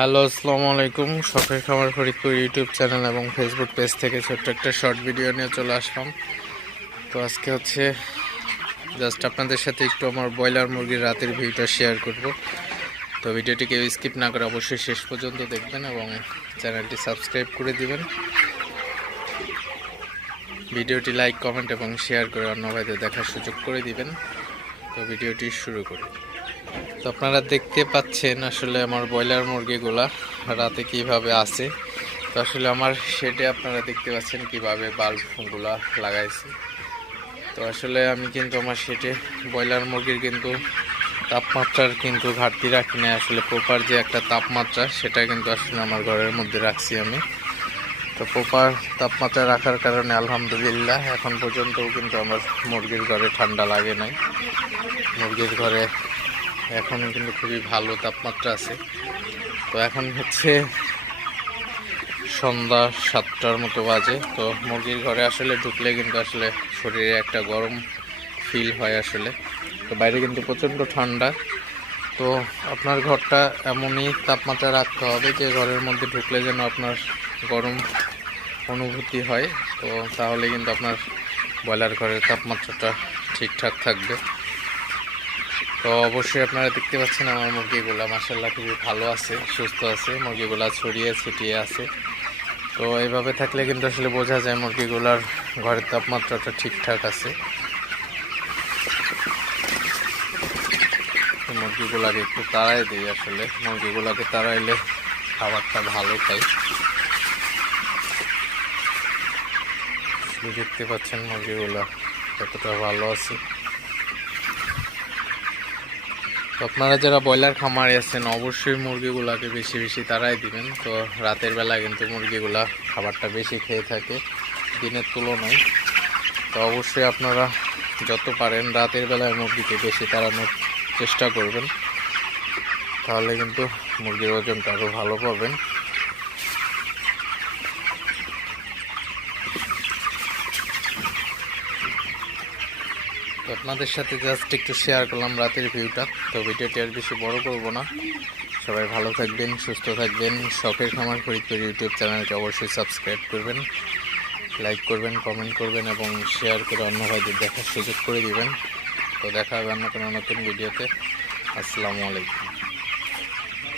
Hello, আসসালামু আলাইকুম। শখের খামার ফরিদপুর ইউটিউব চ্যানেল এবং ফেসবুক পেজ থেকে ছোট্ট একটা শর্ট ভিডিও নিয়ে চলে আসলাম। তো আজকে হচ্ছে জাস্ট আপনাদের সাথে একটু আমার ব্রয়লার মুরগির রাতের ভিউটা শেয়ার করব। তো ভিডিওটি কেউ স্কিপ না করে অবশ্যই শেষ পর্যন্ত দেখবেন এবং চ্যানেলটি সাবস্ক্রাইব করে দিবেন। ভিডিওটি লাইক, কমেন্ট এবং শেয়ার করে অন্য ভাইদের দেখার সুযোগ করে দিবেন। তো ভিডিওটি শুরু করি। তো আপনারা দেখতে পাচ্ছেন আসলে আমার ব্রয়লার মুরগিগুলা রাতে কিভাবে আছে। তো আসলে আমার শেডে আপনারা দেখতে পাচ্ছেন কিভাবে বাল্বগুলা লাগাইছি। তো আসলে আমি কিন্তু আমার শেডে ব্রয়লার মুরগির কিন্তু তাপমাত্রার কিন্তু ঘাটতি রাখি না। আসলে প্রপার যে একটা তাপমাত্রা সেটা কিন্তু আসলে আমার ঘরের মধ্যে রাখছি আমি। তো প্রপার তাপমাত্রা রাখার কারণে আলহামদুলিল্লাহ এখন পর্যন্তও কিন্তু আমার মুরগির ঘরে ঠান্ডা লাগে নাই। মুরগির ঘরে এখন কিন্তু খুবই ভালো তাপমাত্রা আছে। তো এখন হচ্ছে সন্ধ্যা 7টার মতো বাজে। তো মুরগির ঘরে আসলে ঢুকলে কিন্তু আসলে শরীরে একটা গরম ফিল হয় আসলে। তো বাইরে কিন্তু প্রচণ্ড ঠান্ডা। তো আপনার ঘরটা এমনই তাপমাত্রা রাখতে হবে যে ঘরের মধ্যে ঢুকলে যেন আপনার গরম অনুভূতি হয়। তো তাহলে কিন্তু আপনার ব্রয়লার ঘরের তাপমাত্রাটা ঠিকঠাক থাকবে। তো অবশ্যই আপনারা দেখতে পাচ্ছেন আমার মুরগিগুলা মাশাআল্লাহ খুবই ভালো আছে, সুস্থ আছে। মুরগিগুলা ছড়িয়ে ছিটিয়ে আছে। তো এইভাবে থাকলে কিন্তু আসলে বোঝা যায় মুরগিগুলার ঘরের তাপমাত্রাটা ঠিকঠাক আছে। মুরগিগুলাকে একটু তাড়াই দিই, আসলে মুরগিগুলাকে তাড়াইলে খাবারটা ভালো খাই। দেখতে পাচ্ছেন মুরগিগুলা কতটা ভালো আছে। তো আপনারা যারা ব্রয়লার খামারে আছেন অবশ্যই মুরগিগুলাকে বেশি বেশি তাড়াই দিবেন। তো রাতের বেলা কিন্তু মুরগিগুলা খাবারটা বেশি খেয়ে থাকে দিনের তুলনায়। তো অবশ্যই আপনারা যত পারেন রাতের বেলায় মুরগিকে বেশি তাড়ানোর চেষ্টা করবেন, তাহলে কিন্তু মুরগির ওজনটা আরও ভালো পাবেন। তো আপনাদের সাথে জাস্ট একটু শেয়ার করলাম রাতের ভিউটা। তো ভিডিওটি আর বেশি বড় করব না। সবাই ভালো থাকবেন, সুস্থ থাকবেন। শখের খামার ফরিদপুর ইউটিউব চ্যানেলকে অবশ্যই সাবস্ক্রাইব করবেন, লাইক করবেন, কমেন্ট করবেন এবং শেয়ার করে অন্য ভাইদের দেখার সুযোগ করে দিবেন। তো দেখা হবে অন্য কোনো নতুন ভিডিওতে। আসসালামু আলাইকুম।